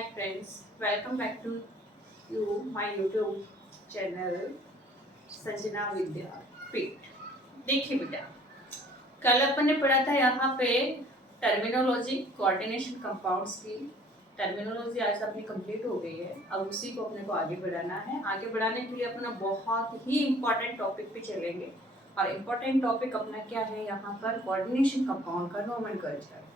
Hi friends, welcome back to my YouTube channel Sanjana Vidya Peeth. देखिए बेटा, कल अपन ने पढ़ा था यहाँ पे टर्मिनोलॉजी कोऑर्डिनेशन कंपाउंड्स की टर्मिनोलॉजी आज अपनी कंप्लीट हो गई है। अब उसी को अपने को आगे बढ़ाना है। आगे बढ़ाने के लिए अपना बहुत ही इम्पोर्टेंट टॉपिक पे चलेंगे और इम्पोर्टेंट टॉपिक अपना क्या है यहाँ पर कोऑर्डिनेशन कंपाउंड का नोमेनक्लेचर।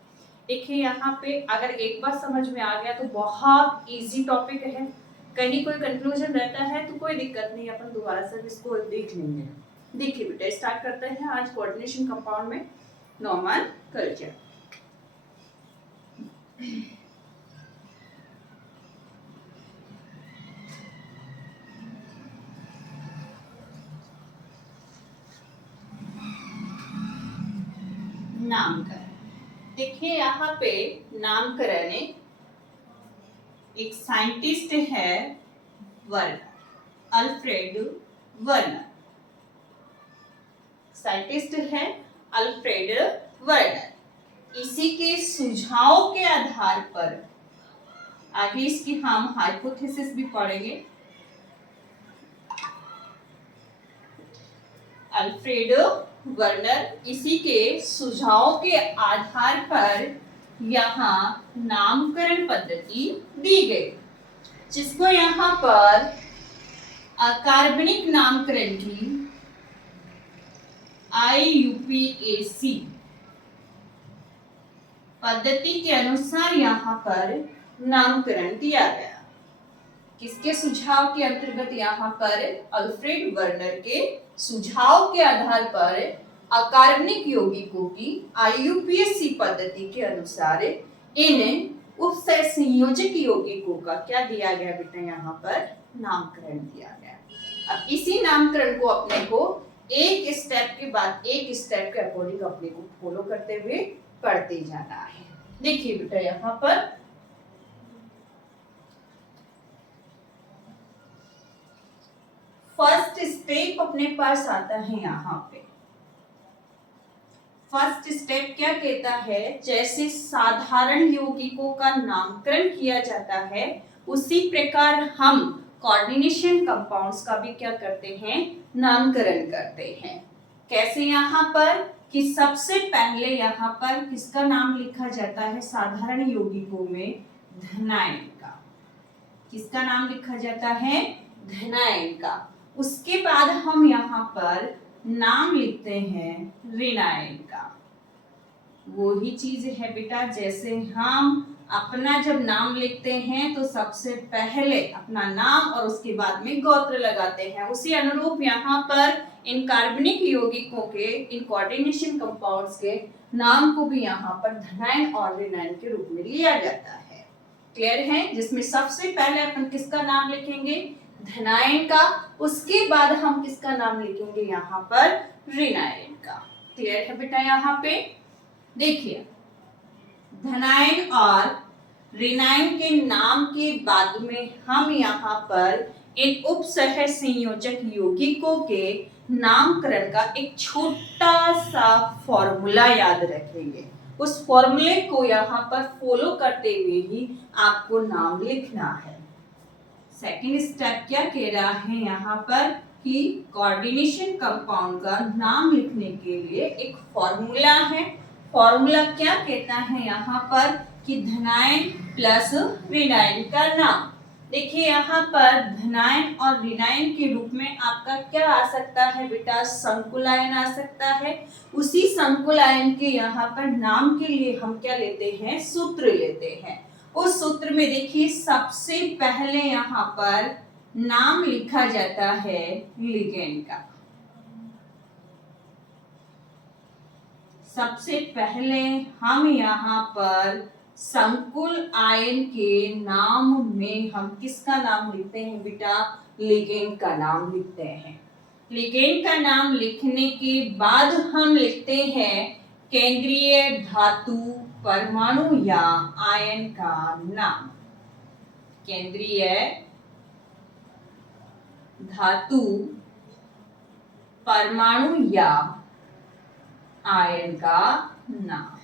देखिए यहाँ पे अगर एक बार समझ में आ गया तो बहुत इजी टॉपिक है। कहीं कोई कंफ्यूजन रहता है तो कोई दिक्कत नहीं, अपन दोबारा से इसको देख लेंगे। देखिए बेटा, स्टार्ट करते हैं आज कोऑर्डिनेशन कंपाउंड में नोमेनक्लेचर। नामकरण। देखिए यहाँ पे नामकरण एक साइंटिस्ट है वर्नर, अल्फ्रेड वर्नर। साइंटिस्ट है अल्फ्रेड वर्नर। इसी के सुझाव के आधार पर आगे इसकी हम हाइपोथेसिस भी पढ़ेंगे। अल्फ्रेड वर्नर इसी के सुझाव के आधार पर यहाँ नामकरण पद्धति दी गई, जिसको यहाँ पर अकार्बनिक नामकरण की IUPAC पद्धति के अनुसार यहाँ पर नामकरण दिया गया। किसके सुझाव के अंतर्गत? यहाँ पर अल्फ्रेड वर्नर के सुझाव के आधार पर अकार्बनिक यौगिकों की IUPAC पद्धति के अनुसार इन उपसंयोजक यौगिकों का क्या दिया गया बेटा? यहाँ पर नामकरण दिया गया। अब इसी नामकरण को अपने को एक स्टेप के बाद एक स्टेप के अकॉर्डिंग अपने को फॉलो करते हुए पढ़ते जाना है। देखिए बेटा, यहाँ पर फर्स्ट स्टेप अपने पास आता है। यहाँ पे फर्स्ट स्टेप क्या कहता है? जैसे साधारण यौगिकों का नामकरण किया जाता है, उसी प्रकार हम कोऑर्डिनेशन कंपाउंड्स का भी क्या करते हैं? नामकरण करते हैं। कैसे? यहाँ पर कि सबसे पहले यहाँ पर किसका नाम लिखा जाता है? साधारण यौगिकों में धनायन का। किसका नाम लिखा जाता है? धनायन का। उसके बाद हम यहाँ पर नाम लिखते हैं ऋणायन का। वही चीज है बेटा, जैसे हम अपना जब नाम लिखते हैं तो सबसे पहले अपना नाम और उसके बाद में गोत्र लगाते हैं, उसी अनुरूप यहाँ पर इन कार्बनिक यौगिकों के, इन कोऑर्डिनेशन कंपाउंड्स के नाम को भी यहाँ पर धनायन और ऋणायन के रूप में लिया जाता है। क्लियर है? जिसमें सबसे पहले अपन किसका नाम लिखेंगे? धनायन का। उसके बाद हम किसका नाम लिखेंगे? यहाँ पर ऋणायन का। क्लियर है बेटा? यहाँ पे देखिए, धनायन और ऋणायन के नाम के बाद में हम यहाँ पर इन उपसह संयोजक यौगिकों के नामकरण का एक छोटा सा फॉर्मूला याद रखेंगे। उस फॉर्मूले को यहाँ पर फॉलो करते हुए ही आपको नाम लिखना है। सेकेंड स्टेप क्या कह रहा है यहाँ पर कि कोऑर्डिनेशन कंपाउंड का नाम लिखने के लिए एक फॉर्मूला है। फॉर्मूला क्या कहता है यहाँ पर कि धनायन प्लस ऋणायन का नाम। देखिए यहाँ पर धनायन और ऋणायन के रूप में आपका क्या आ सकता है बेटा? संकुलायन आ सकता है। उसी संकुलायन के यहाँ पर नाम के लिए हम क्या लेते हैं? सूत्र लेते हैं। उस सूत्र में देखिए सबसे पहले यहाँ पर नाम लिखा जाता है लिगेंड का। सबसे पहले हम यहाँ पर संकुल आयन के नाम में हम किसका नाम लिखते हैं बेटा? लिगेंड का नाम लिखते हैं। लिगेंड का नाम लिखने के बाद हम लिखते हैं केंद्रीय धातु, परमाणु या आयन का नाम। केंद्रीय धातु, परमाणु या आयन का नाम।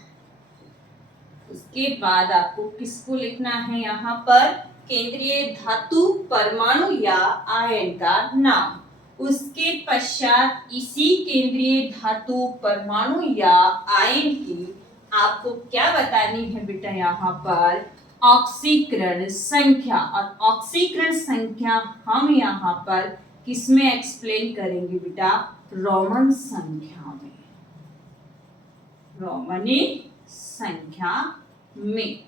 उसके बाद आपको किसको लिखना है यहाँ पर, केंद्रीय धातु परमाणु या आयन का नाम। उसके पश्चात इसी केंद्रीय धातु परमाणु या आयन की आपको क्या बतानी है बेटा, यहाँ पर ऑक्सीकरण संख्या। और ऑक्सीकरण संख्या हम यहाँ पर किसमें एक्सप्लेन करेंगे बेटा, रोमन संख्या में, रोमनी संख्या में।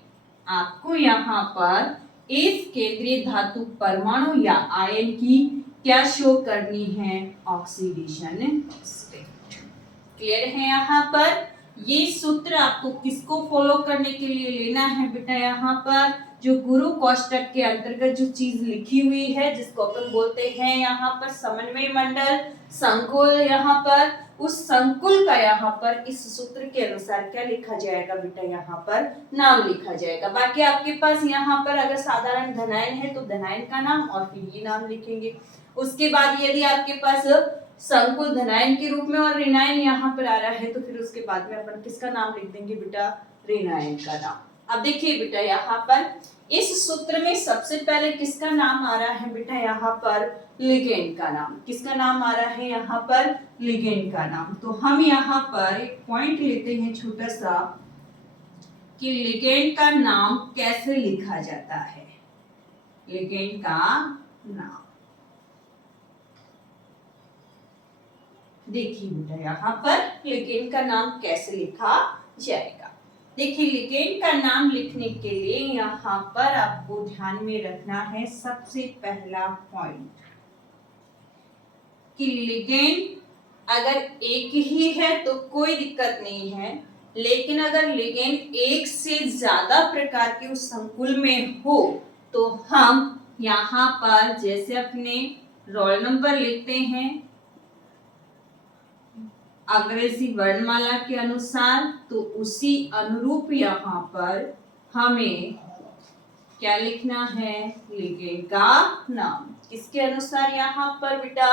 आपको यहाँ पर इस केंद्रीय धातु परमाणु या आयन की क्या शो करनी है, ऑक्सीडेशन स्टेट। क्लियर है यहाँ पर। ये सूत्र आपको किसको फॉलो करने के लिए लेना है बेटा, यहाँ पर जो गुरु कोष्टक के अंतर्गत जो चीज लिखी हुई है, जिसको अपन बोलते हैं यहाँ पर समन्वय मंडल, संकुल, यहाँ पर उस संकुल का यहाँ पर इस सूत्र के अनुसार क्या लिखा जाएगा बेटा, यहाँ पर नाम लिखा जाएगा। बाकी आपके पास यहाँ पर अगर साधारण धनायन है तो धनायन का नाम और फिर ये नाम लिखेंगे। उसके बाद यदि आपके पास संकुल धनायन के रूप में और ऋणायन यहाँ पर आ रहा है तो फिर उसके बाद में अपन किसका नाम लिख देंगे बेटा, ऋणायन का नाम। अब देखिए बेटा, यहाँ पर इस सूत्र में सबसे पहले किसका नाम आ रहा है बेटा, यहाँ पर लिगेंड का नाम। किसका नाम आ रहा है यहाँ पर, लिगेंड का नाम। तो हम यहाँ पर एक पॉइंट लेते हैं छोटा सा कि लिगेंड का नाम कैसे लिखा जाता है। लिगेंड का नाम देखिए बेटा, यहाँ पर लिगेंड का नाम कैसे लिखा जाएगा। देखिए, लिगेंड का नाम लिखने के लिए यहाँ पर आपको ध्यान में रखना है सबसे पहला पॉइंट कि लिगेंड अगर एक ही है तो कोई दिक्कत नहीं है, लेकिन अगर लिगेंड एक से ज्यादा प्रकार के उस संकुल में हो तो हम यहाँ पर जैसे अपने रोल नंबर लिखते हैं अंग्रेजी वर्णमाला के अनुसार, तो उसी अनुरूप यहाँ पर हमें क्या लिखना है, लिगेंड का नाम। किसके अनुसार यहाँ पर बेटा,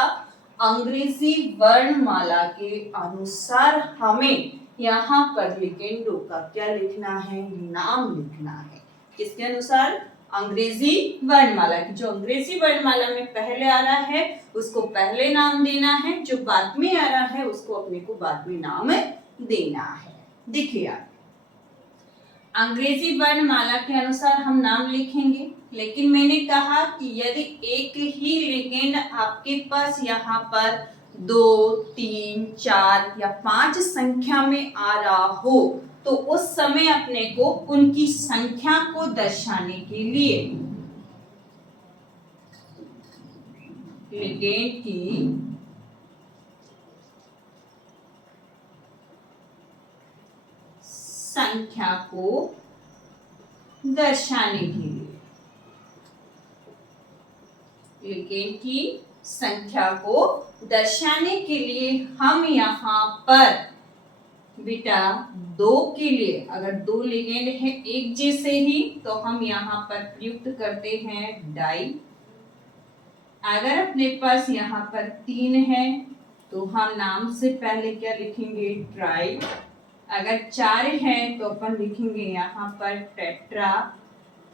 अंग्रेजी वर्णमाला के अनुसार हमें यहाँ पर लिगेंडों का क्या लिखना है, नाम लिखना है। किसके अनुसार, अंग्रेजी वर्णमाला की। जो अंग्रेजी वर्णमाला में पहले आ रहा है उसको पहले नाम देना है, जो बाद में आ रहा है उसको अपने को बाद में नाम देना है। देखिए आप, अंग्रेजी वर्णमाला के अनुसार हम नाम लिखेंगे, लेकिन मैंने कहा कि यदि एक ही लिगेंड आपके पास यहाँ पर 2, 3, 4 या 5 संख्या में आ रहा हो तो उस समय अपने को उनकी संख्या को दर्शाने के लिए लिगेंड की संख्या को दर्शाने के लिए, लिगेंड की संख्या को दर्शाने के लिए हम यहाँ पर बेटा 2 के लिए, अगर 2 लिगेंड है एक जैसे ही तो हम यहाँ पर प्रयुक्त करते हैं डाई। अगर अपने पास यहाँ पर 3 है तो हम नाम से पहले क्या लिखेंगे, ट्राई। अगर 4 है तो अपन लिखेंगे यहाँ पर टेट्रा।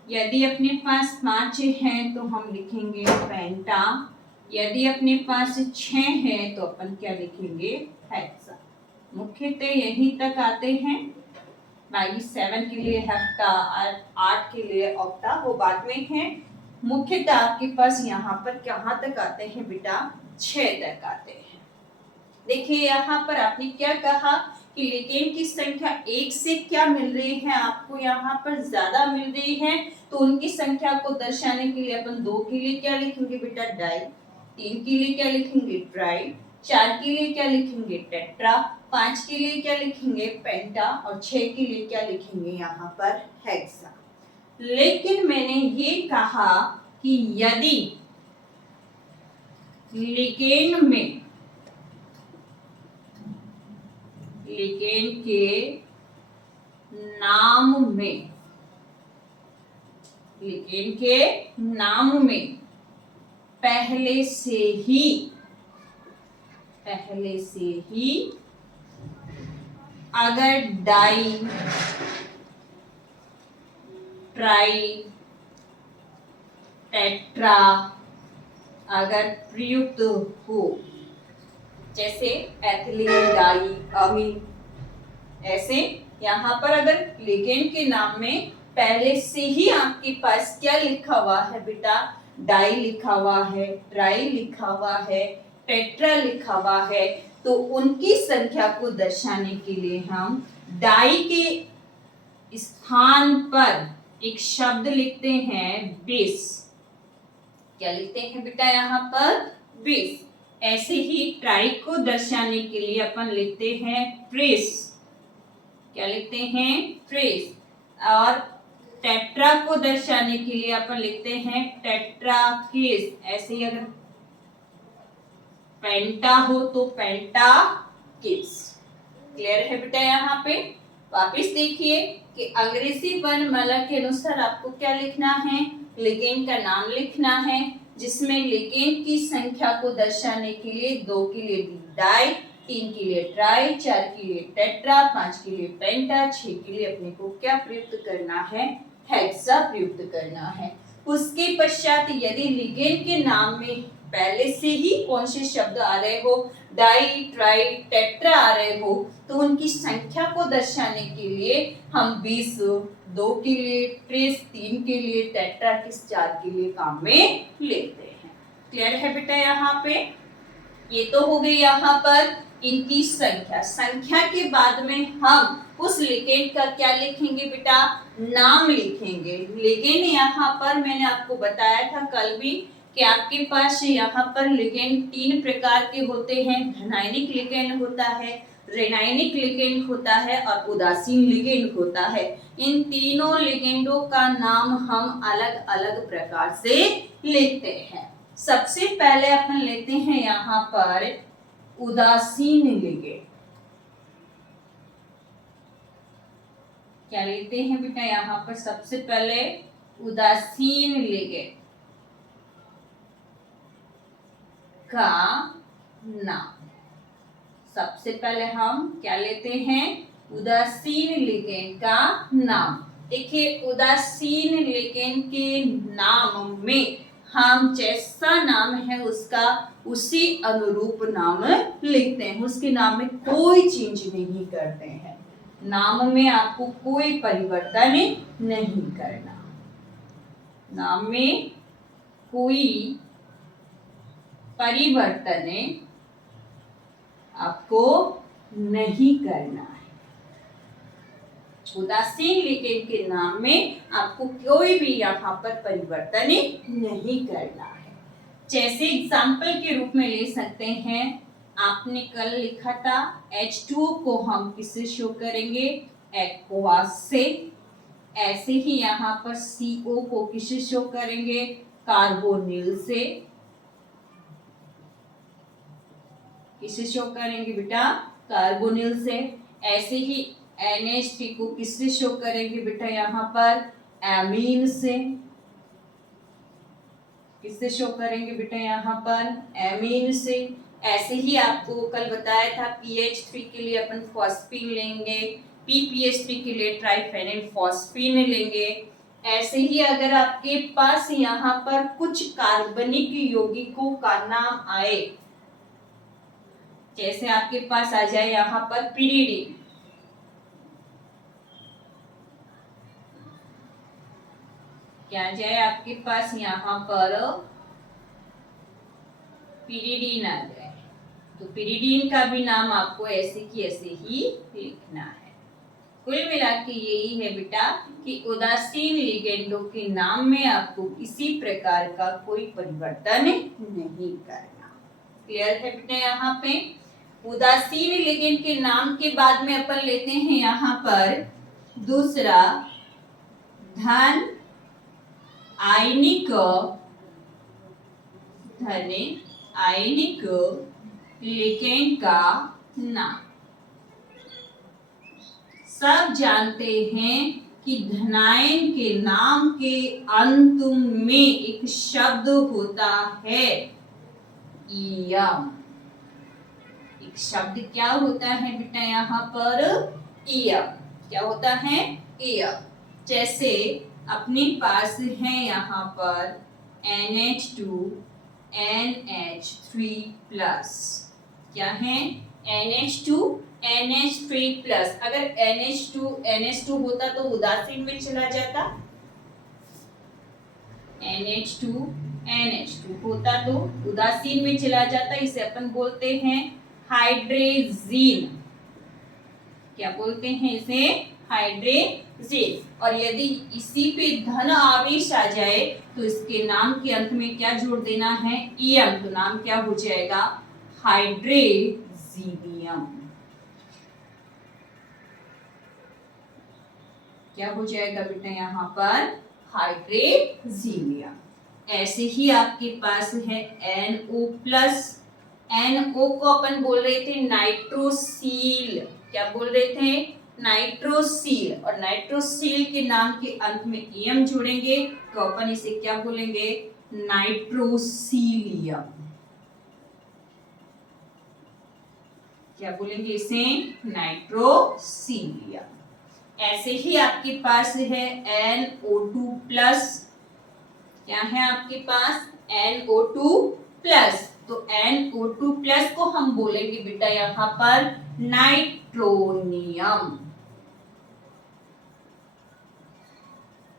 यदि अपने पास 5 है तो हम लिखेंगे पेंटा। यदि अपने पास 6 है तो अपन क्या लिखेंगे, हेक्सा। मुख्यतः यहीं तक आते हैं। बाकी 7 के लिए हेप्टा, 8 के लिए ऑक्टा, वो बाद में है। मुख्यतः आपके पास यहाँ पर कहाँ तक आते हैं बेटा, 6 तक आते हैं। देखिए यहाँ पर आपने क्या कहा कि लिगेंड की संख्या 1 से क्या मिल रही है, आपको यहाँ पर ज्यादा मिल रही है, तो उनकी संख्या को दर्शाने के लिए अपन 2 के लिए क्या लिखेंगे बेटा, डाई। 3 के लिए क्या लिखेंगे, ट्राई। 4 के लिए क्या लिखेंगे, टेट्रा। 5 के लिए क्या लिखेंगे, पेंटा। और 6 के लिए क्या लिखेंगे यहाँ पर, हेक्सा। लेकिन मैंने ये कहा कि यदि लिगेंड में, लिगेंड के नाम में, लिगेंड के नाम में पहले से ही अगर डाई ट्राई, टेट्रा अगर प्रयुक्त हो, जैसे एथिलीन, डाई, अमीन, ऐसे यहाँ पर अगर लिगेंड के नाम में पहले से ही आपके पास क्या लिखा हुआ है बेटा, डाई लिखा हुआ है, ट्राई लिखा हुआ है, टेट्रा लिखा हुआ है, तो उनकी संख्या को दर्शाने के लिए हम डाई के स्थान पर एक शब्द लिखते हैं बेस। क्या लिखते हैं बेटा यहाँ पर, बेस। ऐसे ही ट्राई को दर्शाने के लिए अपन लिखते हैं ट्रेस। क्या लिखते हैं, ट्रेस। और टेट्रा को दर्शाने के लिए अपन लिखते हैं टेट्रा केस। ऐसे ही अगर पेंटा हो तो पेंटा केस। क्लियर है बेटा यहाँ पे। वापिस देखिए कि अंग्रेजी वर्णमाला के अनुसार आपको क्या लिखना है, लिगेंड का नाम लिखना है, जिसमें लिगेंड की संख्या को दर्शाने के लिए 2 के लिए डाई, 3 के लिए ट्राई, 4 के लिए टेट्रा, 5 के लिए पेंटा, 6 के लिए अपने को क्या प्रयुक्त करना है, हेक्सा प्रयुक्त करना है। उसके पश्चात यदि लिगेंड के नाम में पहले से ही कौन से शब्द आ रहे हो, डाई, ट्राई, टेट्रा आ रहे हो, तो उनकी संख्या को दर्शाने के लिए हम 20, 2 के लिए ट्रेस, 3 के लिए टेट्रा, किस 4 के लिए काम में लेते हैं। क्लियर है बेटा यहाँ पे। ये तो हो गई यहाँ पर इनकी संख्या। संख्या के बाद में हम उस लिगेंड का क्या लिखेंगे बेटा, नाम लिखेंगे। लिगेंड यहाँ पर मैंने आपको बताया था कल भी कि आपके पास यहाँ पर लिगेंड 3 प्रकार के होते हैं। धनायनिक लिगेंड होता है, ऋणायनिक लिगेंड होता है और उदासीन लिगेंड होता है। इन तीनों लिगेंडों का नाम हम अलग अलग प्रकार से लिखते हैं। सबसे पहले अपन लेते हैं यहाँ पर उदासीन लिगेंड। क्या लेते हैं बेटा यहाँ पर, सबसे पहले उदासीन लिगेंड का नाम। सबसे पहले हम क्या लेते हैं, उदासीन लिगेंड का नाम। देखिए उदासीन लिगेंड के नाम में हम जैसा नाम है उसका उसी अनुरूप नाम लिखते हैं। उसके नाम में कोई चेंज नहीं करते हैं। नाम में आपको कोई परिवर्तन नहीं करना। नाम में कोई परिवर्तन आपको नहीं करना है। उदासीन लिगेंड के नाम में आपको कोई भी यहाँ पर परिवर्तन नहीं करना है। जैसे एग्जाम्पल के रूप में ले सकते हैं, आपने कल लिखा था H2O को हम किससे शो करेंगे, एक्वास से। ऐसे ही यहाँ पर CO को किससे शो करेंगे, कार्बोनिल से। किससे शो करेंगे बेटा, कार्बोनिल से। ऐसे ही NH3 को किससे शो करेंगे बेटा, यहाँ पर एमीन से। किससे शो करेंगे बेटा, यहाँ पर एमीन से। ऐसे ही आपको कल बताया था PH3 के लिए अपन फॉस्फीन लेंगे, PPH3 के लिए ट्राइफेनिल फॉस्फीन लेंगे। ऐसे ही अगर आपके पास यहाँ पर कुछ कार्बनिक यौगिकों का नाम आए, जैसे आपके पास आ जाए यहाँ पर पिरिडीन, क्या जाए आपके पास यहाँ पर पिरिडीन आ जाए, तो पिरिडीन का भी नाम आपको ऐसे की ऐसे ही लिखना है। कुल मिला के यही है बेटा कि उदासीन लिगेंडों के नाम में आपको किसी प्रकार का कोई परिवर्तन नहीं करना। क्लियर है बेटा यहाँ पे। उदासीन लिगेंड के नाम के बाद में अपन लेते हैं यहाँ पर दूसरा धन आयनिक लिगेंड का नाम। सब जानते हैं कि धनायन के नाम के अंत में एक शब्द होता है इयम। एक शब्द क्या होता है बेटा यहाँ पर, इयम। क्या होता है, इयम। जैसे अपने पास है यहाँ पर NH2 NH3 प्लस। क्या है? NH2 NH3 plus. अगर NH2 NH2 होता तो उदासीन में चला जाता, NH2 NH2 होता तो उदासीन में चला जाता। इसे अपन बोलते हैं हाइड्रेजीन। क्या बोलते हैं इसे? हाइड्रेजीन। और यदि इसी पे धन आवेश आ जाए तो इसके नाम के अंत में क्या जोड़ देना है? ईएम। तो नाम क्या हो जाएगा? हाइड्रेजीनियम। क्या हो जाएगा बेटा यहाँ पर? हाइड्रेजीनियम। ऐसे ही आपके पास है NO प्लस। NO को अपन बोल रहे थे नाइट्रोसील। क्या बोल रहे थे? नाइट्रोसील। और नाइट्रोसील के नाम के अंत में एम जोड़ेंगे तो अपन इसे क्या बोलेंगे? नाइट्रोसीलियम। क्या बोलेंगे इसे? नाइट्रोसीलियम। ऐसे ही आपके पास है NO2 प्लस। क्या है आपके पास? NO2 plus. तो NO2 प्लस को हम बोलेंगे बेटा यहाँ पर नाइट्रोनियम।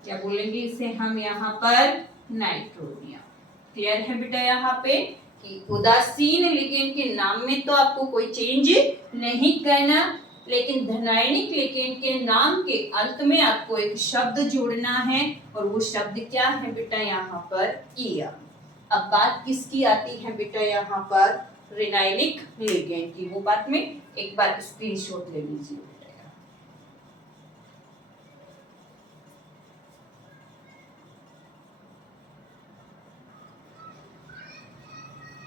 क्या बोलेंगे इसे हम यहाँ पर? नाइट्रोनियम। क्लियर है बेटा यहाँ पे कि उदासीन लिगेंड के नाम में तो आपको कोई चेंज नहीं करना, लेकिन धनायनिक लिगेंड के नाम के अंत में आपको एक शब्द जोड़ना है और वो शब्द क्या है बेटा यहाँ पर? ईएम। अब बात किसकी आती है बेटा यहाँ पर? ऋणायनिक लिगेंड की। वो बात में एक बार स्क्रीनशॉट ले लीजिए।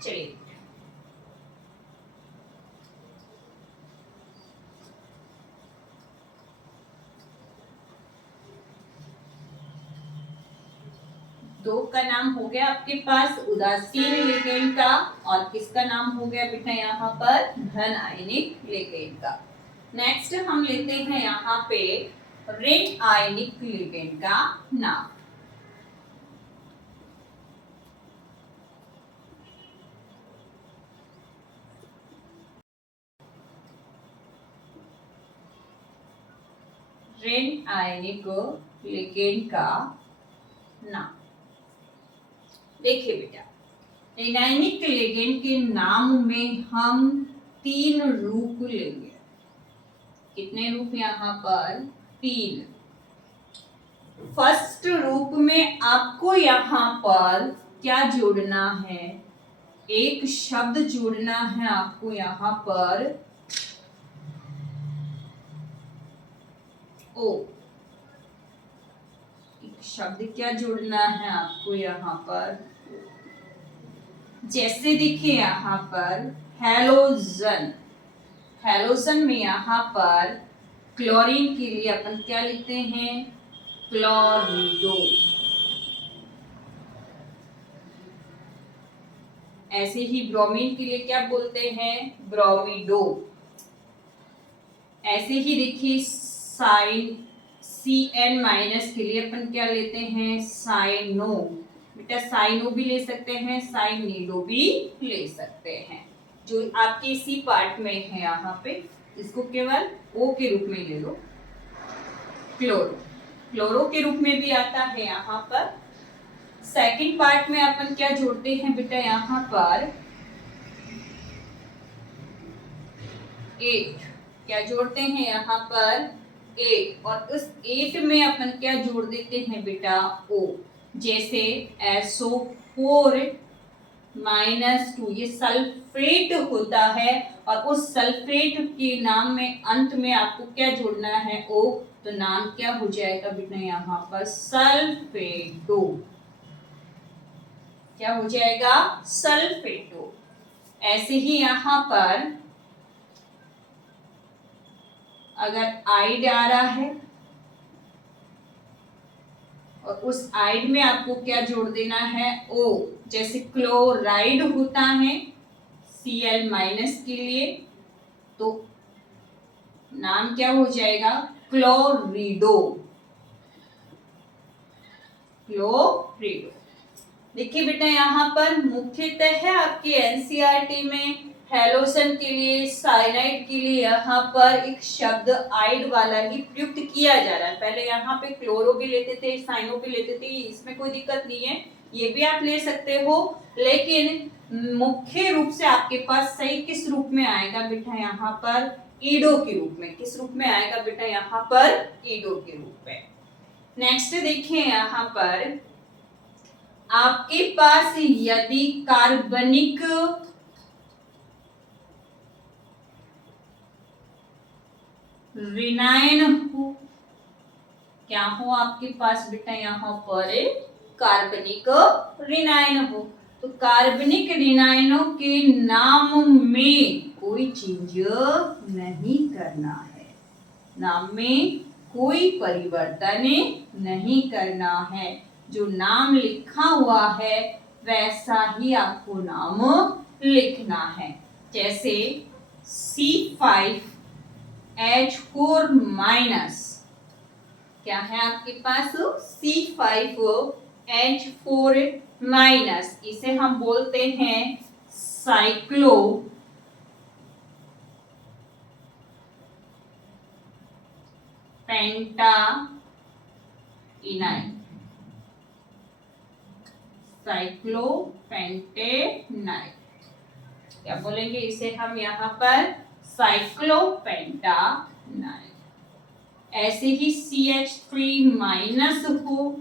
चलिए दो का नाम हो गया आपके पास उदासीन लिगेंड का, और किसका नाम हो गया बेटा यहाँ पर? धन आयनिक लिगेंड का। नेक्स्ट हम लेते हैं यहाँ पे ऋण आयनिक लिगेंड का नाम। ऋण आयनिक लिगेंड का नाम। देखिए बेटा, ऋणायनिक लिगेंड के नाम में हम 3 रूप लेंगे। कितने रूप यहाँ पर? 3। फर्स्ट रूप में आपको यहाँ पर क्या जोड़ना है? एक शब्द जोड़ना है आपको यहाँ पर ओ। एक शब्द क्या जोड़ना है आपको यहाँ पर? जैसे देखिए यहाँ पर हैलोजन। हैलोजन में यहाँ पर क्लोरीन के लिए अपन क्या लिखते हैं? क्लोरिडो। ऐसे ही ब्रोमीन के लिए क्या बोलते हैं? ब्रोमिडो। ऐसे ही देखिए साइन CN माइनस के लिए अपन क्या लेते हैं? साइनो। बेटा साइनो भी ले सकते हैं, साइनिडो भी ले सकते हैं। जो आपके इसी पार्ट में है यहाँ पे, इसको केवल O के रूप में ले लो। क्लोरो। क्लोरो के रूप में भी आता है यहाँ पर। सेकंड पार्ट में अपन क्या जोड़ते हैं बेटा यहाँ पर? 8। क्या जोड़ते हैं यहाँ पर? 8। और उस 8 में अपन क्या जोड़ देते हैं बेटा? O। जैसे SO4 -2, ये सल्फेट होता है, और उस सल्फेट के नाम में अंत में आपको क्या जोड़ना है? O। तो नाम क्या हो जाएगा बेटा यहाँ पर? सल्फेटो। क्या हो जाएगा? सल्फेटो। ऐसे ही यहाँ पर अगर आइड आ रहा है और उस आइड में आपको क्या जोड़ देना है? O। जैसे क्लोराइड होता है Cl- के लिए, तो नाम क्या हो जाएगा? क्लोरिडो। क्लोरिडो। देखिए बेटा यहाँ पर मुख्यतः आपके एनसीईआरटी में हैलोजन के लिए, साइनाइड के लिए यहाँ पर एक शब्द आइड वाला ही प्रयुक्त किया जा रहा है। पहले यहाँ पे क्लोरो भी लेते थे, साइनो भी लेते थे, इसमें कोई दिक्कत नहीं है, ये भी आप ले सकते हो। लेकिन मुख्य रूप से आपके पास सही किस रूप में आएगा बेटा यहाँ पर? ईडो के रूप में। किस रूप में आएगा बेटा यहाँ पर? ईडो के रूप में। नेक्स्ट देखिए यहाँ पर आपके पास यदि कार्बनिक ऋणायन हो, क्या हो आपके पास बेटा यहाँ पर? कार्बनिक ऋणायन हो, तो कार्बनिक ऋणायनों के नाम में कोई चेंज नहीं करना है, नाम में कोई परिवर्तन नहीं करना है। जो नाम लिखा हुआ है वैसा ही आपको नाम लिखना है। जैसे C5H4 माइनस, क्या है आपके पास? C5H4 माइनस, इसे हम बोलते हैं साइक्लो पेंटाइनाइन, साइक्लोपेंटेनाइन, क्या बोलेंगे इसे हम यहाँ पर? साइक्लोपेंटानाइन। ऐसे ही CH3 माइनस हो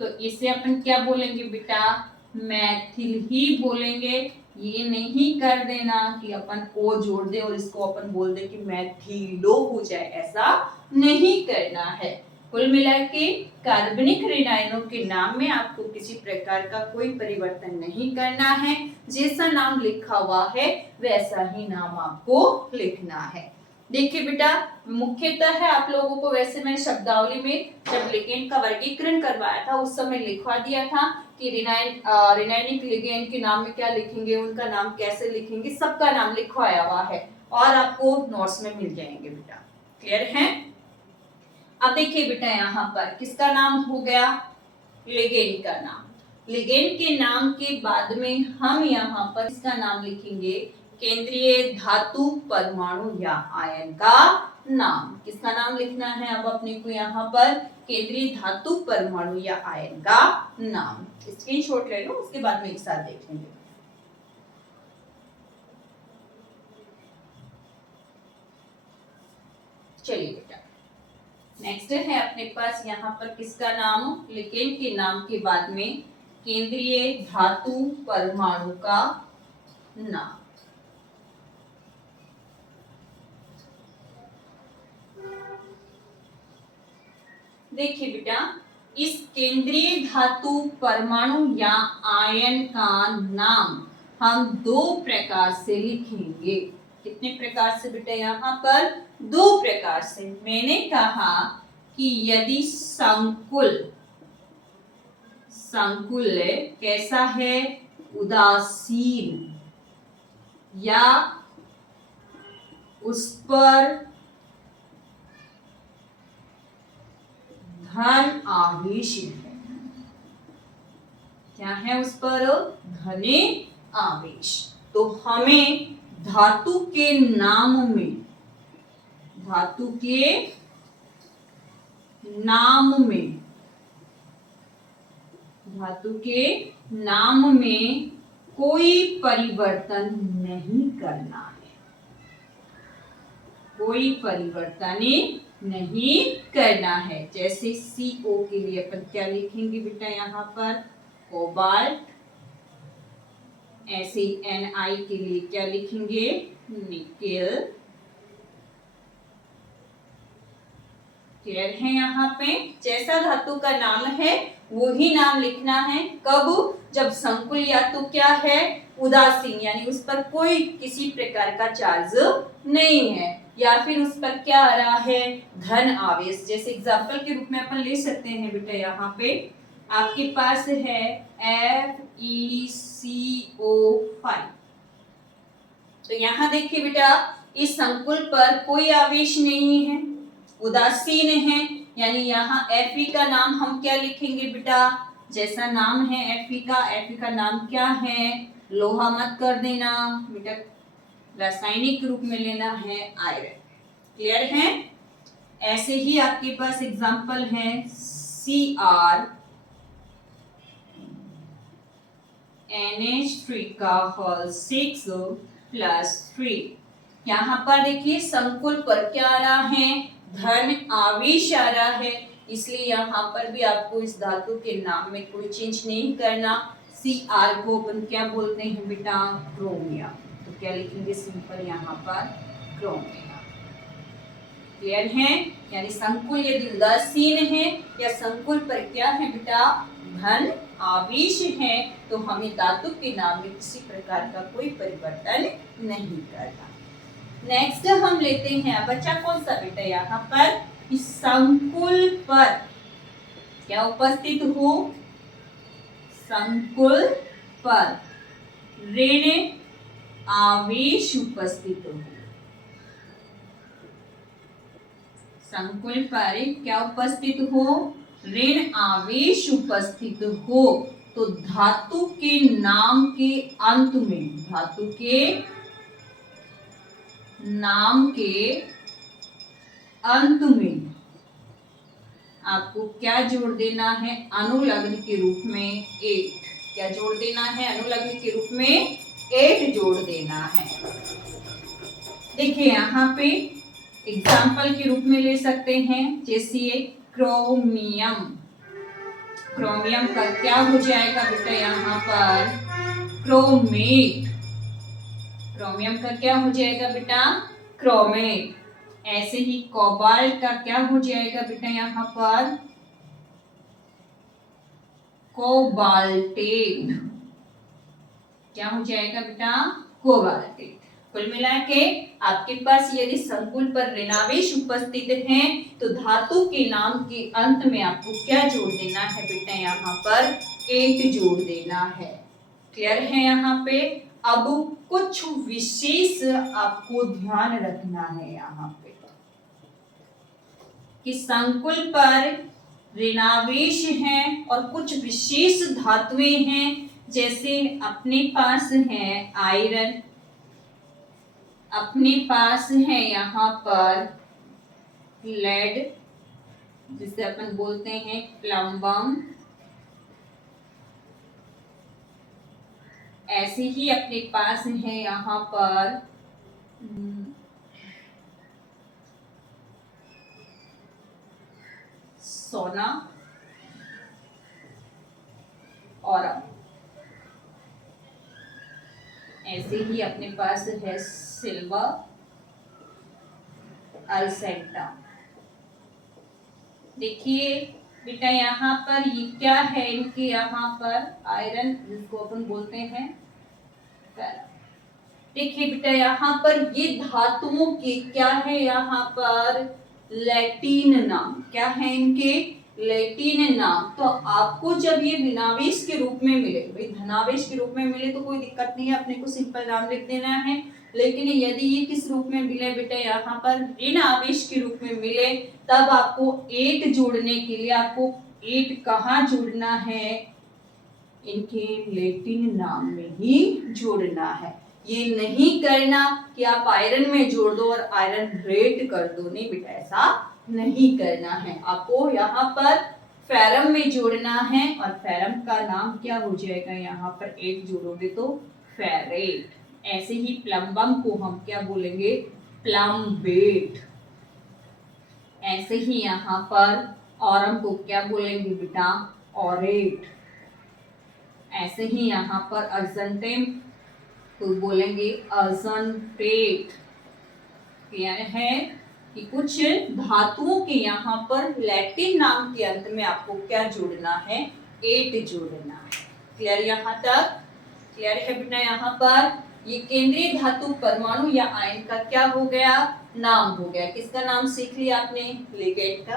तो इसे अपन क्या बोलेंगे बेटा? मैथिल ही बोलेंगे। ये नहीं कर देना कि अपन ओ जोड़ दे और इसको अपन बोल दे कि मैथिलो हो जाए, ऐसा नहीं करना है। कुल मिला के कार्बनिक ऋणायनों के नाम में आपको किसी प्रकार का कोई परिवर्तन नहीं करना है। जैसा नाम लिखा हुआ है वैसा ही नाम आपको लिखना है। देखिए बेटा मुख्यतः आप लोगों को वैसे मैं शब्दावली में जब लिगेंड का वर्गीकरण करवाया था उस समय लिखवा दिया था कि ऋणायनिक लिगेंड के नाम में क्या लिखेंगे, उनका नाम कैसे लिखेंगे, सबका नाम लिखवाया हुआ है और आपको नोट्स में मिल जाएंगे बेटा। क्लियर है? अब देखिए बेटा यहाँ पर किसका नाम हो गया? लिगेंड का नाम। लिगेंड के नाम के बाद में हम यहाँ पर इसका नाम लिखेंगे केंद्रीय धातु परमाणु या आयन का नाम। किसका नाम लिखना है अब अपने को यहाँ पर? केंद्रीय धातु परमाणु या आयन का नाम। स्क्रीनशॉट ले लो, उसके बाद में एक साथ देख लेंगे। चलिए बेटा नेक्स्ट है अपने पास यहाँ पर किसका नाम? लिगेंड के नाम के बाद में केंद्रीय धातु परमाणु का नाम। देखिए बेटा इस केंद्रीय धातु परमाणु या आयन का नाम हम दो प्रकार से लिखेंगे। कितने प्रकार से बेटा? यहाँ पर दो प्रकार से। मैंने कहा कि यदि संकुल कैसा है? उदासीन या उस पर धन आवेश है। क्या है उस पर? धने आवेश। तो हमें धातु के नाम में कोई परिवर्तन नहीं करना है, कोई परिवर्तन नहीं करना है। जैसे CO के लिए अपन क्या लिखेंगे बेटा यहाँ पर? कोबाल्ट। ऐसे Na के लिए क्या लिखेंगे? निकेल। क्लियर है? यहाँ पे जैसा धातु का नाम है वो ही नाम लिखना है। कब? जब संकुल या तो क्या है? उदासीन, यानी उस पर कोई किसी प्रकार का चार्ज नहीं है, या फिर उस पर क्या आ रहा है? धन आवेश। जैसे एग्जाम्पल के रूप में अपन ले सकते हैं बेटा यहाँ पे आपके पास है FeCO5। तो यहाँ देखिए बेटा इस संकुल पर कोई आवेश नहीं है, उदासीन है, यानी यहाँ Fe का नाम हम क्या लिखेंगे बेटा? जैसा नाम है Fe का नाम क्या है, लोहा मत कर देना बेटा, रासायनिक रूप में लेना है आयरन। क्लियर है? ऐसे ही आपके पास एग्जांपल है Cr NH3 का होल 6+3। यहाँ पर देखिए संकुल पर क्या आ रहा है, धन आवेश आ रहा है, इसलिए यहाँ पर भी आपको इस धातु के नाम में कोई चेंज नहीं करना। Cr को अपन क्या बोलते हैं बेटा, क्रोमियम। तो क्या लिखेंगे सिंपल यहाँ पर, क्रोमियम। क्लियर है? यानी संकुल यदि उदासीन है या संकुल पर क्या है बेटा, धन आवेश है, तो हमें धातु के नाम में किसी प्रकार का कोई परिवर्तन नहीं करना। नेक्स्ट हम लेते हैं, बच्चा कौन सा बेटा यहाँ पर, इस संकुल पर क्या उपस्थित हो, संकुल पर ऋण आवेश उपस्थित हो। संकुल पर क्या उपस्थित हो, ऋण आवेश उपस्थित हो, तो धातु के नाम के अंत में, धातु के नाम के अंत में आपको क्या जोड़ देना है, अनुलग्न के रूप में 8। क्या जोड़ देना है, अनुलग्न के रूप में 8 जोड़ देना है। देखिए यहाँ पे एग्जाम्पल के रूप में ले सकते हैं, जैसे क्रोमियम। क्रोमियम का क्या हो जाएगा बेटा यहाँ पर, क्रोमेट। क्रोमियम का क्या हो जाएगा बेटा, क्रोमेट। ऐसे ही कोबाल्ट का क्या हो जाएगा बेटा यहाँ पर, कोबाल्टेट। क्या हो जाएगा बेटा, कोबाल्टेट। कुल मिला के आपके पास यदि संकुल पर ऋणावेश उपस्थित है तो धातु के नाम के अंत में आपको क्या जोड़ देना है बेटा, यहाँ पर 8 जोड़ देना है। क्लियर है? यहाँ पे अब कुछ विशेष आपको ध्यान रखना है यहाँ पे कि संकुल पर ऋणावेश है और कुछ विशेष धातुएं हैं, जैसे अपने पास है आयरन, अपने पास है यहाँ पर लेड, जिसे अपन बोलते हैं प्लम्बम। ऐसे ही अपने पास है यहाँ पर सोना और ऐसे ही अपने पास है सिल्वर, अल्सेंटा। देखिए बेटा यहाँ पर ये क्या है, इनके यहाँ पर आयरन, जिसको अपन बोलते हैं फेरम। देखिए बेटा यहाँ पर ये धातुओं के क्या है, यहाँ पर लैटिन नाम। क्या है इनके, लैटिन नाम। तो आपको जब ये ऋणावेश के रूप में मिले, भाई धनावेश के रूप में मिले तो कोई दिक्कत नहीं है, अपने को सिंपल नाम लिख देना है। लेकिन यदि ये किस रूप में मिले बेटा, यहाँ पर ऋण आवेश के रूप में मिले, तब आपको 8 जोड़ने के लिए आपको 8 कहाँ जोड़ना है, इनके लैटिन नाम में ही जोड़ना है। ये नहीं करना कि आप आयरन में जोड़ दो और आयरन रेट कर दो, नहीं बेटा, ऐसा नहीं करना है। आपको यहाँ पर फेरम में जोड़ना है और फेरम का नाम क्या हो जाएगा, यहाँ पर 8 जोड़ोगे तो फेरेट। ऐसे ही प्लम्बम को हम क्या बोलेंगे, प्लम्बेट। ऐसे ही यहाँ पर औरम को क्या बोलेंगे बेटा, ऑरेट। ऐसे ही यहाँ पर अर्जेंटेम को बोलेंगे अर्जेंटेट। क्लियर है कि कुछ धातुओं के यहाँ पर लैटिन नाम के अंत में आपको क्या जोड़ना है, 8 जोड़ना है। क्लियर यहाँ तक? क्लियर है बेटा? यहाँ पर ये केंद्रीय धातु परमाणु या आयन का क्या हो गया, नाम हो गया। किसका नाम सीख लिया आपने, लिगेंड का।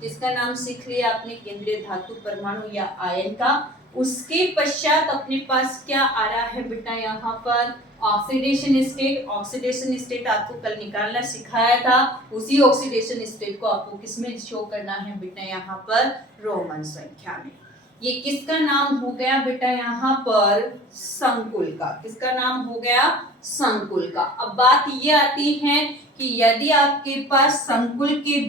किसका नाम सीख लिया आपने, केंद्रीय धातु परमाणु या आयन का। उसके पश्चात अपने पास क्या आ रहा है बेटा, यहाँ पर ऑक्सीडेशन स्टेट। ऑक्सीडेशन स्टेट आपको कल निकालना सिखाया था, उसी ऑक्सीडेशन स्टेट को आपको किसमें शो करना है बेटा, यहाँ पर रोमन संख्या में। ये किसका नाम हो गया बेटा यहाँ पर? संकुल का। किसका नाम हो गया? संकुल का। अब बात ये आती है कि यदि आपके पास संकुल के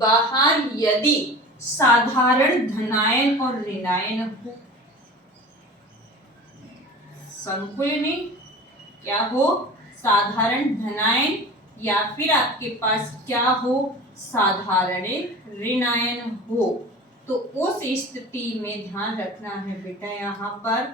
बाहर यदि साधारण धनायन और ऋणायन हो, संकुल में क्या हो? साधारण धनायन या फिर आपके पास क्या हो? साधारण ऋणायन हो, तो उस स्थिति में ध्यान रखना है बेटा यहाँ पर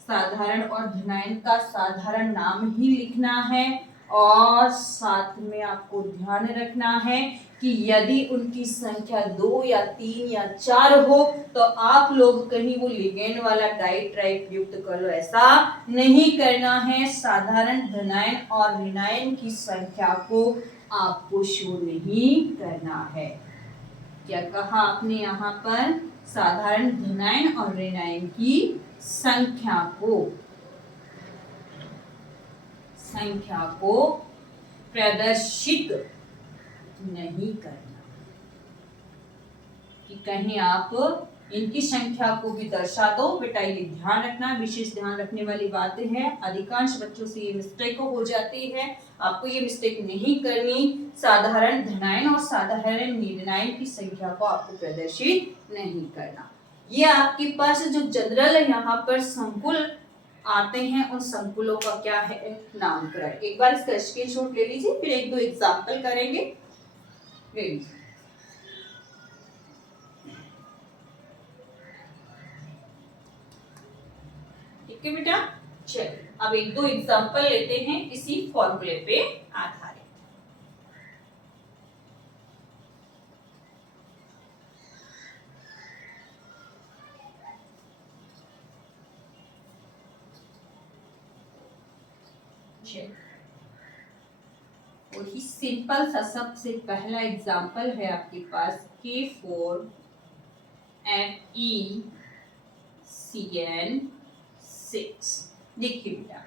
साधारण और धनायन का साधारण नाम ही लिखना है, और साथ में आपको ध्यान रखना है कि यदि उनकी संख्या 2 या 3 या 4 हो तो आप लोग कहीं वो लिगेंड वाला डाइट्राइट युक्त कर लो, ऐसा नहीं करना है। साधारण धनायन और ऋणायन की संख्या को आपको शो नहीं करना है। क्या कहा आपने यहाँ पर? साधारण धनायन और ऋणायन की संख्या को प्रदर्शित नहीं करना, कि कहीं आप इनकी संख्या को भी दर्शा दो। बेटा ये ध्यान रखना, विशेष ध्यान रखने वाली बातें हैं। अधिकांश बच्चों से ये मिस्टेक हो जाती है, आपको ये मिस्टेक नहीं करनी। साधारण धनायन और साधारण ऋणायन की संख्या को आपको प्रदर्शित नहीं करना। ये आपके पास जो जनरल यहाँ पर संकुल आते हैं उन संकुलों का क्या है? नामकरण। एक बार इसका स्क्रीनशॉट ले लीजिए, फिर एक दो एग्जाम्पल करेंगे। ले लीजिए। ठीक है बेटा, चलिए अब एक दो एग्जाम्पल लेते हैं इसी फॉर्मूले पे आधारित। वही सिंपल सा सबसे पहला एग्जाम्पल है आपके पास K4FeCN6। देखिए बेटा,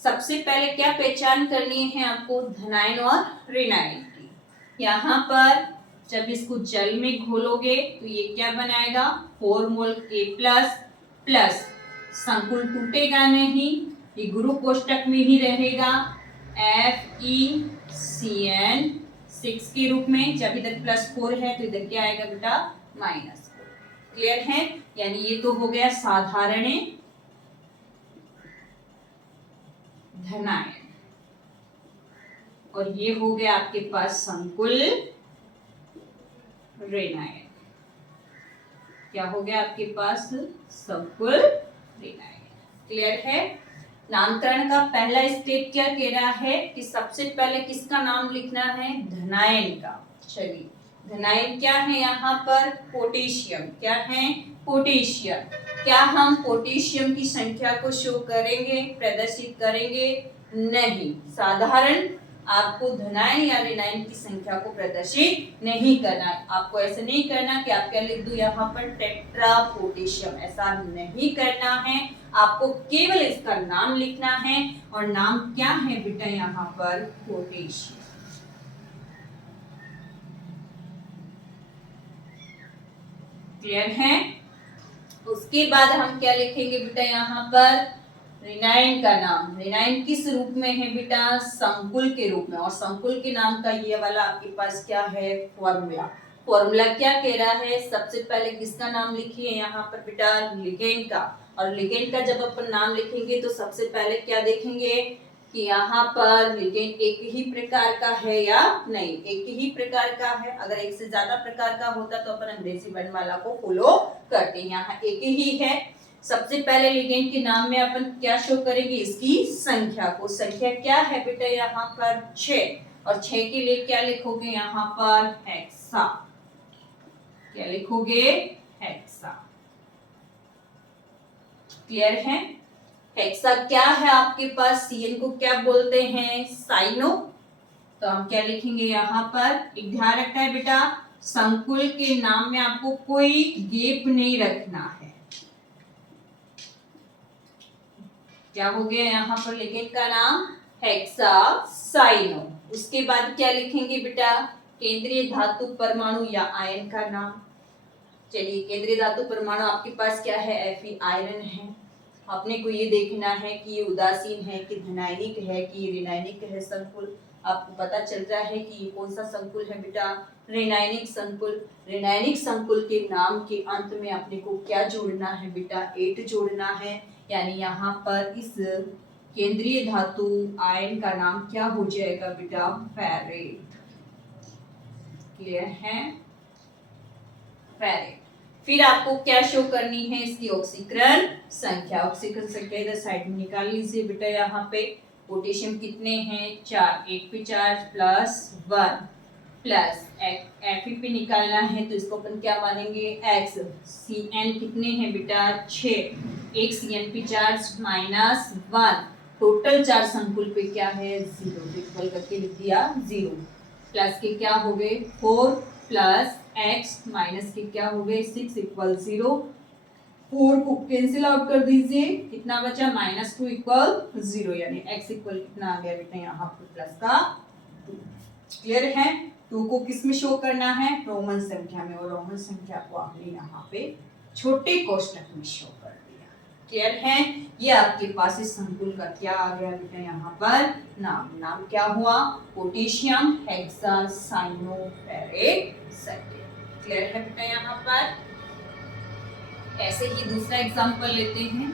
सबसे पहले क्या पहचान करनी है आपको? धनायन और ऋणायन की। यहाँ पर जब इसको जल में घोलोगे तो ये क्या बनाएगा? 4 मोल K प्लस संकुल टूटेगा नहीं, ये गुरु कोष्टक में ही रहेगा FeCN6 के रूप में। जब इधर +4 है तो इधर क्या आएगा बेटा? -4। क्लियर है? यानी ये तो हो गया साधारण धनायन, और ये हो गया आपके पास संकुल ऋणायन। क्या हो गया आपके पास? संकुल ऋणायन। क्लियर है? नामकरण का पहला स्टेप क्या कह रहा है कि सबसे पहले किसका नाम लिखना है? धनायन का। चलिए, धनायन क्या है यहाँ पर? पोटेशियम। क्या है? पोटेशियम। क्या हम पोटेशियम की संख्या को शो करेंगे, प्रदर्शित करेंगे? नहीं। साधारण आपको धनायन या ऋणायन की संख्या को प्रदर्शित नहीं करना। आपको ऐसे नहीं करना कि आप क्या लिख दो यहाँ पर टेट्रा पोटेशियम, ऐसा नहीं करना है। आपको केवल इसका नाम लिखना है, और नाम क्या है बेटा यहाँ पर? पोटेशियम। क्लियर है? उसके बाद हम क्या लिखेंगे बेटा यहाँ पर? ऋणायन का नाम। ऋणायन किस रूप में है बेटा? संकुल के रूप में। और संकुल के नाम का ये वाला आपके पास क्या है? फॉर्मूला क्या कह रहा है? सबसे पहले किसका नाम लिखिए यहाँ पर बेटा? लिगेंड का। और लिगेंड का जब अपन नाम लिखेंगे तो सबसे पहले क्या देखेंगे कि यहाँ पर लिगेंड एक ही प्रकार का है या नहीं। एक ही प्रकार का है। अगर एक से ज्यादा प्रकार का होता तो अपन अंग्रेजी वर्णमाला को फॉलो करते। यहाँ एक ही है। सबसे पहले लिगेंड के नाम में अपन क्या शो करेंगे? इसकी संख्या को। संख्या क्या है बेटा यहाँ पर? 6। और 6 के लिए क्या लिखोगे यहाँ पर? हेक्सा। क्या लिखोगे? हेक्सा। क्लियर है? हेक्सा क्या है आपके पास? CN को क्या बोलते हैं? साइनो। तो हम क्या लिखेंगे यहाँ पर? एक ध्यान रखना है बेटा, संकुल के नाम में आपको कोई गैप नहीं रखना है। क्या हो गया यहाँ पर? लिगेंड का नाम हेक्सासाइनो। उसके बाद क्या लिखेंगे बेटा? केंद्रीय धातु परमाणु या आयन का नाम। चलिए, केंद्रीय धातु परमाणु आपके पास क्या है, Fe आयरन है। अपने को ये देखना है कि ये उदासीन है कि धनायनिक है कि ऋणायनिक है संकुल। आपको पता चलता है कि ये कौन सा संकुल है बेटा, ऋणायनिक संकुल। ऋणायनिक संकुल के नाम के अंत में अपने को क्या जोड़ना है बेटा, 8 जोड़ना है। यानी यहाँ पर इस केंद्रीय धातु आयन का नाम क्या हो जाएगा बेटा, फेरेट। क्लियर है, फेरेट। फिर आपको क्या शो करनी है, इसकी ऑक्सीकरण संख्या। ऑक्सीकरण संख्या इधर साइड में निकाल लीजिए बेटा। यहाँ पे पोटेशियम कितने हैं, 4, 1 पे चार्ज प्लस 1 प्लस Fe पे निकालना है तो इसको अपन क्या मानेंगे, x। Cn कितने हैं बेटा, 6, 1 Cn पे चार्ज माइनस 1। टोटल चार्ज संकुल पे क्या है, 0, इक्वल करके लिख दिया 0। प्लस के क्या हो गए 4 प्लस x माइनस के क्या हो गए 6 इक्वल 0। 4 को कैंसिल आउट कर दीजिए, कितना बचा, -2 इक्वल 0। यानी x इक्वल कितना आ गया बेटा, यहाँ पर प्लस का 2। क्लियर है। 2 को किस में शो करना है, रोमन संख्या में, और रोमन संख्या को आपने यहाँ पे छोटे कोष्ठक में शो कर दिया। क्लियर है। ये आपके पास इस संकुल का क्या आ गया बेटा, यहाँ पर नाम। नाम क्या हुआ, पोटेशियम हेक्सासाइनोफेरेट सल्फेट। क्लियर है बेटा। यहाँ पर ऐसे ही दूसरा एग्जांपल लेते हैं।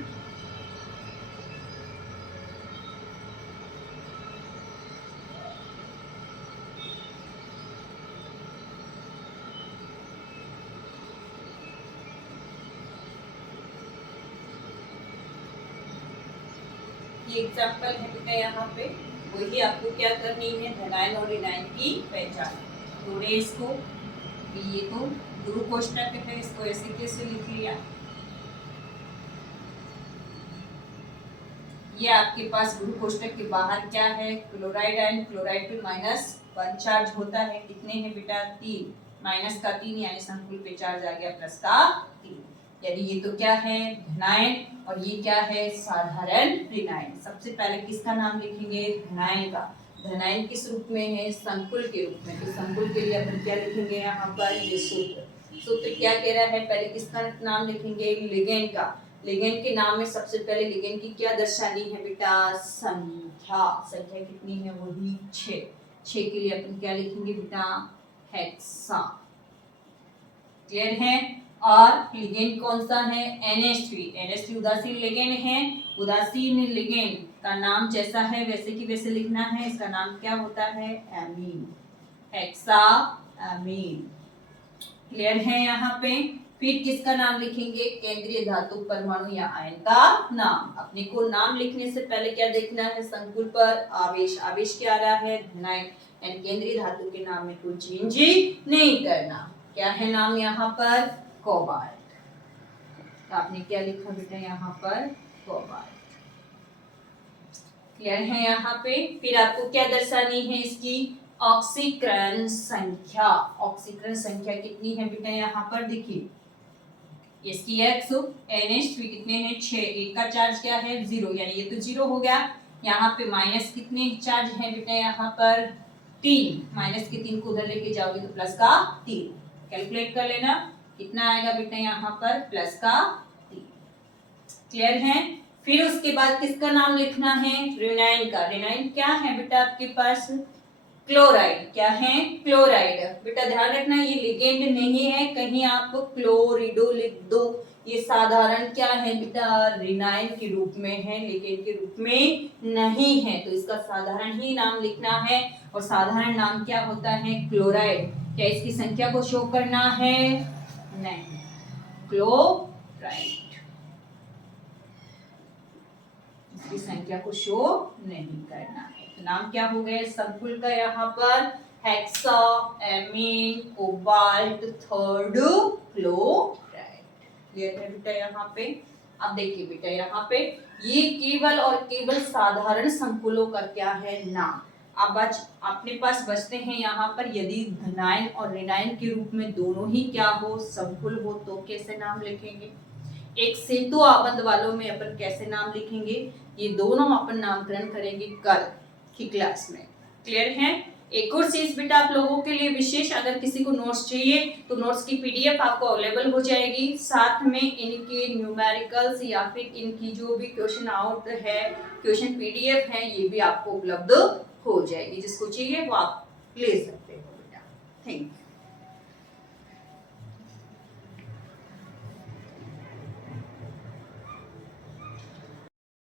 ये एग्जांपल है बेटा, यहाँ पे वही आपको क्या करनी है, धनायन और ऋणायन की पहचान। जोड़े इसको, ये तो ध्रुव कोष्ठक है, इसको ऐसे कैसे लिख लिया। ये आपके पास ध्रुव कोष्ठक के बाहर क्या है, क्लोराइड आयन। क्लोराइड पे -1 चार्ज होता है, कितने हैं बेटा, 3, माइनस का 3 यानी संकुल पे चार्ज आ गया प्लस का 3। यानी ये तो क्या है, धनायन, और ये क्या है, साधारण ऋणायन। सबसे पहले किसका नाम लिखेंगे, धनायन का। धनायन किस रूप में है, संकुल के रूप में। तो संकुल के लिए अपन क्या लिखेंगे, यहाँ पर ये सूत्र क्या कह रहा है, पहले किसका नाम लिखेंगे, लिगेंड का। लिगेंड के नाम में सबसे पहले लिगेंड की क्या दर्शानी है बेटा, संख्या। संख्या कितनी है, वही 6। 6 के लिए अपन क्या लिखेंगे बेटा, हेक्सा। क्लियर है। और लिगेंड कौन सा है, NH3। NH3 उदासीन लिगेंड है। उदासीन लिगेंड का नाम जैसा है वैसे की वैसे लिखना है। इसका नाम क्या होता है, एमीन, हेक्सा एमीन। क्लियर है। यहाँ पे फिर किसका नाम लिखेंगे, केंद्रीय धातु परमाणु या आयन का नाम। अपने को नाम लिखने से पहले क्या देखना है, संकुल पर आवेश। आवेश क्या आ रहा है, धनायन। यानी केंद्रीय धातु के नाम में कोई चेंज नहीं करना। क्या है नाम यहाँ पर, कोबाल्ट। तो आपने क्या लिखा बेटा, यहाँ पर कोबाल्ट। क्लियर है। यहाँ पे फिर आपको क्या दर्शानी है, इसकी ऑक्सीकरण संख्या। ऑक्सीकरण संख्या कितनी है बेटा, यहाँ पर देखिए, इसकी x NH3 कितने हैं, 6, 1 का चार्ज क्या है, 0, यानी ये तो 0 हो गया। यहाँ पे माइनस कितने चार्ज है बेटा, यहाँ पर 3, माइनस के 3 को उधर लेके जाओगे तो प्लस का 3। कैलकुलेट कर लेना, कितना आएगा बेटा यहाँ पर, प्लस का 3। क्लियर है। फिर उसके बाद किसका नाम लिखना है, ऋणायन का। ऋणायन क्या है बेटा आपके पास, क्लोराइड। क्या है, क्लोराइड। बेटा ध्यान रखना, ये लिगेंड नहीं है, कहीं आप क्लोरिडो लिख दो। ये साधारण क्या है बेटा, ऋणायन के रूप में है, लिगेंड के रूप में नहीं है। तो इसका साधारण ही नाम लिखना है। और साधारण नाम क्या होता है, क्लोराइड। क्या इसकी संख्या को शो करना है, नहीं, क्लोराइड इसकी संख्या को शो नहीं करना है। तो नाम क्या हो गया संकुल का, यहाँ पर hexa amine cobalt third chloride. Clear है बेटा। यहाँ पे अब देखिए बेटा, यहाँ पे ये केवल और केवल साधारण संकुलों का क्या है, नाम। अब अपने पास बचते हैं यहाँ पर, यदि धनायन और ऋणायन के रूप में दोनों ही क्या हो, संकुल हो, तो कैसे नाम लिखेंगे। एक सेतु आबंध वालों में अपन कैसे नाम लिखेंगे, ये दोनों अपन नामकरण करेंगे कल की क्लास में। क्लियर है। एक और चीज बेटा आप लोगों के लिए विशेष, अगर किसी को नोट्स चाहिए तो नोट्स की पीडीएफ आपको अवेलेबल हो जाएगी, साथ में इनके न्यूमेरिकल्स या फिर इनकी जो भी क्वेश्चन आउट है, क्वेश्चन पीडीएफ है, ये भी आपको उपलब्ध हो जाएगी। जिसको चाहिए वो आप ले सकते हो बेटा। Thank you.